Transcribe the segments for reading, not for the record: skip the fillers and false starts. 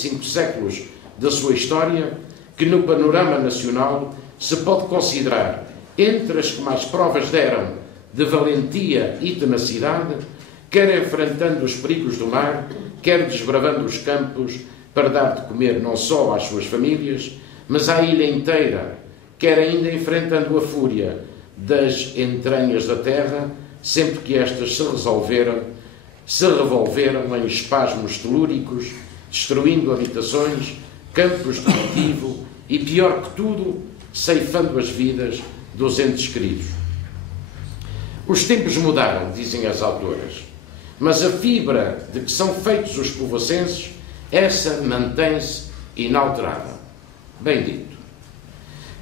5 séculos da sua história, que no panorama nacional se pode considerar entre as que mais provas deram de valentia e tenacidade, quer enfrentando os perigos do mar, quer desbravando os campos para dar de comer não só às suas famílias, mas à ilha inteira, quer ainda enfrentando a fúria das entranhas da terra, sempre que estas se revolveram em espasmos telúricos, destruindo habitações, campos de cultivo e, pior que tudo, ceifando as vidas dos entes queridos. Os tempos mudaram, dizem as autoras, mas a fibra de que são feitos os povoacenses, essa mantém-se inalterada. Bem dito.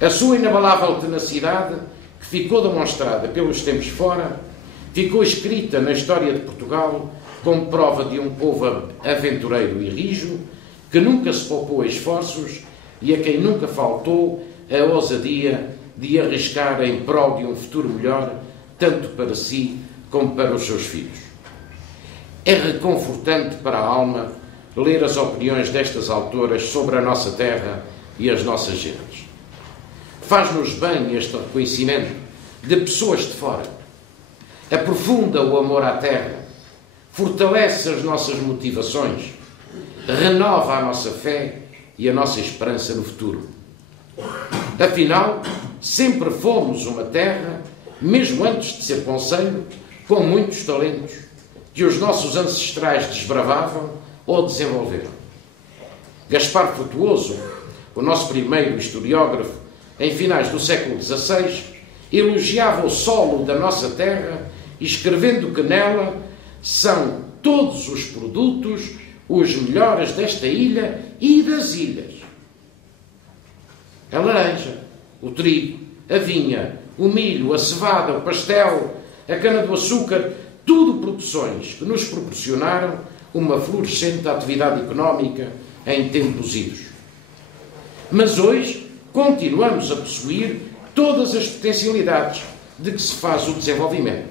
A sua inabalável tenacidade, que ficou demonstrada pelos tempos fora, ficou escrita na história de Portugal como prova de um povo aventureiro e rijo, que nunca se poupou a esforços e a quem nunca faltou a ousadia de arriscar em prol de um futuro melhor, tanto para si como para os seus filhos. É reconfortante para a alma ler as opiniões destas autoras sobre a nossa terra e as nossas gentes. Faz-nos bem este reconhecimento de pessoas de fora. Aprofunda o amor à terra, fortalece as nossas motivações, renova a nossa fé e a nossa esperança no futuro. Afinal, sempre fomos uma terra, mesmo antes de ser concelho, com muitos talentos, que os nossos ancestrais desbravavam ou desenvolveram. Gaspar Frutuoso, o nosso primeiro historiógrafo, em finais do século XVI, elogiava o solo da nossa terra, escrevendo que nela são todos os produtos os melhores desta ilha e das ilhas. A laranja, o trigo, a vinha, o milho, a cevada, o pastel, a cana-do-açúcar, tudo produções que nos proporcionaram uma florescente atividade económica em tempos idos. Mas hoje continuamos a possuir todas as potencialidades de que se faz o desenvolvimento.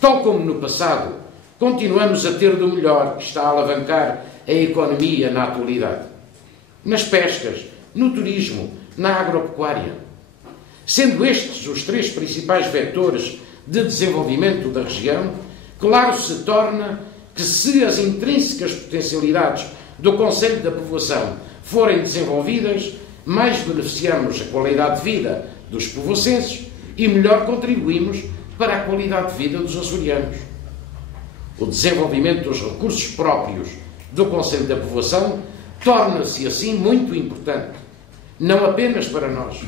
Tal como no passado, continuamos a ter do melhor que está a alavancar a economia na atualidade. Nas pescas, no turismo, na agropecuária. Sendo estes os 3 principais vetores de desenvolvimento da região, claro se torna que se as intrínsecas potencialidades do concelho da povoação forem desenvolvidas, mais beneficiamos a qualidade de vida dos povoacenses e melhor contribuímos para a qualidade de vida dos açorianos. O desenvolvimento dos recursos próprios do concelho da povoação torna-se assim muito importante, não apenas para nós,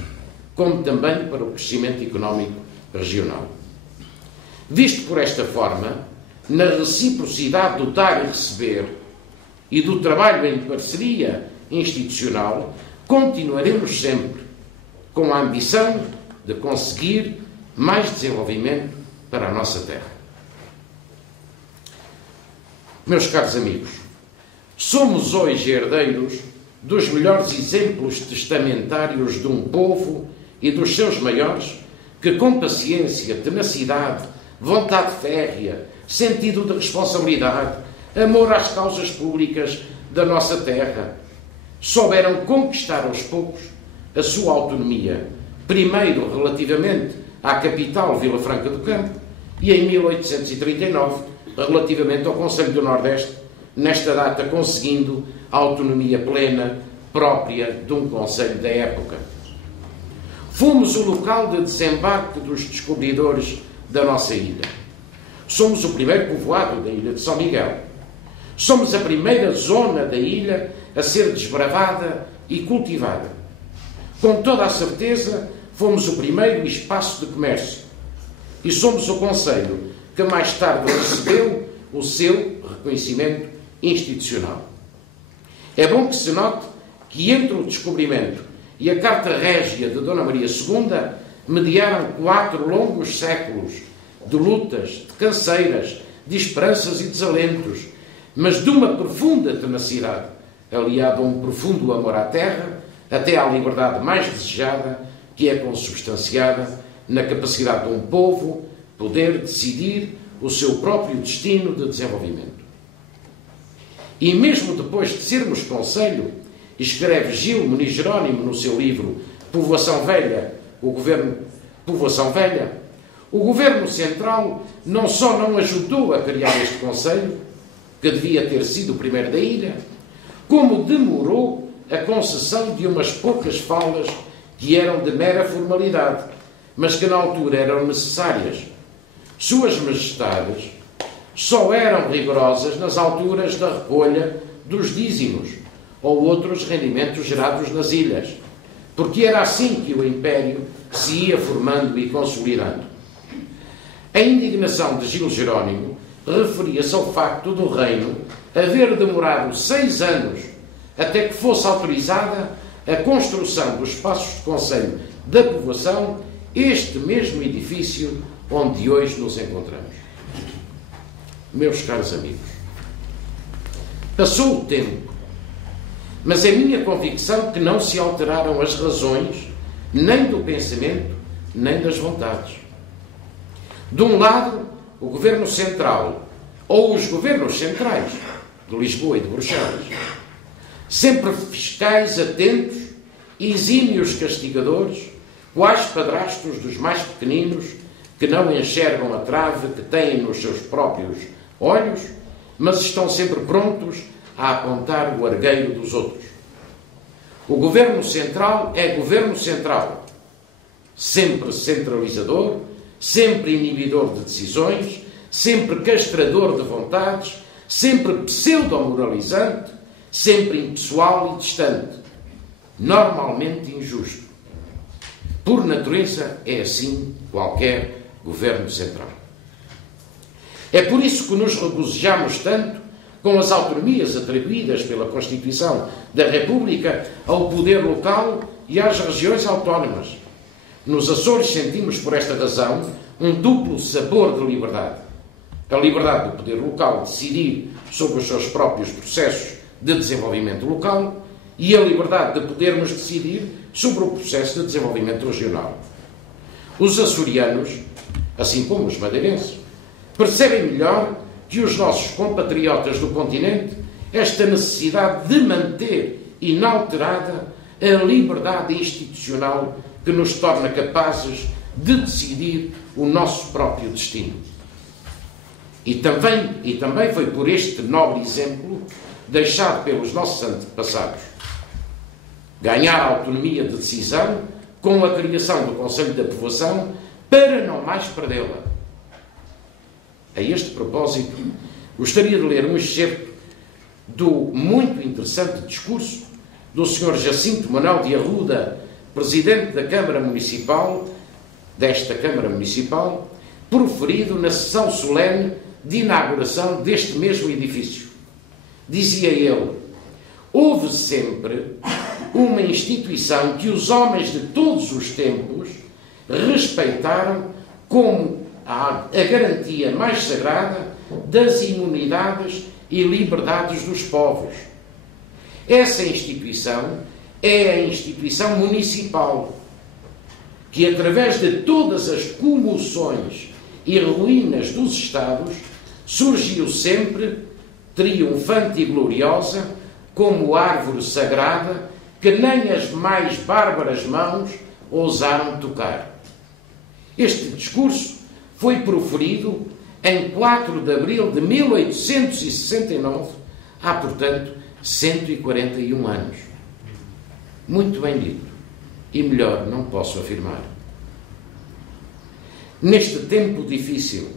como também para o crescimento económico regional. Visto por esta forma, na reciprocidade do dar e receber e do trabalho em parceria institucional, continuaremos sempre com a ambição de conseguir mais desenvolvimento para a nossa terra. Meus caros amigos, somos hoje herdeiros dos melhores exemplos testamentários de um povo e dos seus maiores que, com paciência, tenacidade, vontade férrea, sentido de responsabilidade, amor às causas públicas da nossa terra, souberam conquistar aos poucos a sua autonomia, primeiro relativamente à capital Vila Franca do Campo e em 1839 relativamente ao Concelho do Nordeste, nesta data conseguindo a autonomia plena própria de um concelho da época. Fomos o local de desembarque dos descobridores da nossa ilha. Somos o primeiro povoado da ilha de São Miguel. Somos a primeira zona da ilha a ser desbravada e cultivada. Com toda a certeza, fomos o primeiro espaço de comércio. E somos o concelho que mais tarde recebeu o seu reconhecimento institucional. É bom que se note que entre o descobrimento e a Carta Régia de Dona Maria II mediaram 4 longos séculos de lutas, de canseiras, de esperanças e desalentos, mas de uma profunda tenacidade, aliada a um profundo amor à terra, até à liberdade mais desejada, que é consubstanciada na capacidade de um povo poder decidir o seu próprio destino de desenvolvimento. E mesmo depois de sermos conselho, escreve Gil Muniz Jerónimo no seu livro Povoação Velha, o Governo Central não só não ajudou a criar este conselho, que devia ter sido o primeiro da ilha, como demorou a concessão de umas poucas falas que eram de mera formalidade, mas que na altura eram necessárias. Suas Majestades só eram rigorosas nas alturas da recolha dos dízimos ou outros rendimentos gerados nas ilhas, porque era assim que o Império se ia formando e consolidando. A indignação de Gil Jerónimo referia-se ao facto do reino haver demorado 6 anos até que fosse autorizada a construção dos espaços de conselho da povoação, este mesmo edifício onde hoje nos encontramos. Meus caros amigos, passou o tempo, mas é minha convicção que não se alteraram as razões, nem do pensamento, nem das vontades. De um lado, o Governo Central, ou os governos centrais, de Lisboa e de Bruxelas, sempre fiscais atentos e exímios castigadores, quais padrastos dos mais pequeninos, que não enxergam a trave que têm nos seus próprios olhos, mas estão sempre prontos a apontar o argueiro dos outros. O Governo Central é Governo Central, sempre centralizador, sempre inibidor de decisões, sempre castrador de vontades, sempre pseudo-moralizante, sempre impessoal e distante, normalmente injusto. Por natureza é assim qualquer governo central. É por isso que nos regozijamos tanto com as autonomias atribuídas pela Constituição da República ao poder local e às regiões autónomas. Nos Açores sentimos, por esta razão, um duplo sabor de liberdade. A liberdade do poder local de decidir sobre os seus próprios processos de desenvolvimento local e a liberdade de podermos decidir sobre o processo de desenvolvimento regional. Os açorianos, assim como os madeirenses, percebem melhor que os nossos compatriotas do continente esta necessidade de manter inalterada a liberdade institucional que nos torna capazes de decidir o nosso próprio destino. E também foi por este nobre exemplo deixado pelos nossos antepassados ganhar a autonomia de decisão com a criação do Conselho da Povoação para não mais perdê-la. A este propósito, gostaria de ler um excerto do muito interessante discurso do Sr. Jacinto Manuel de Arruda, Presidente da Câmara Municipal, proferido na sessão solene de inauguração deste mesmo edifício. Dizia ele: houve sempre uma instituição que os homens de todos os tempos respeitaram como a garantia mais sagrada das imunidades e liberdades dos povos. Essa instituição é a instituição municipal, que através de todas as comoções e ruínas dos Estados surgiu sempre triunfante e gloriosa como árvore sagrada que nem as mais bárbaras mãos ousaram tocar. Este discurso foi proferido em 4 de abril de 1869, há, portanto, 141 anos. Muito bem dito, e melhor não posso afirmar. Neste tempo difícil,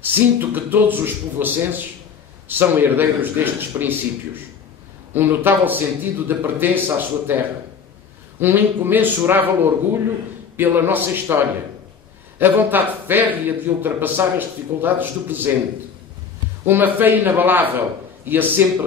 sinto que todos os povoacenses são herdeiros destes princípios, um notável sentido de pertença à sua terra, um incomensurável orgulho pela nossa história, a vontade férrea de ultrapassar as dificuldades do presente, uma fé inabalável e a sempre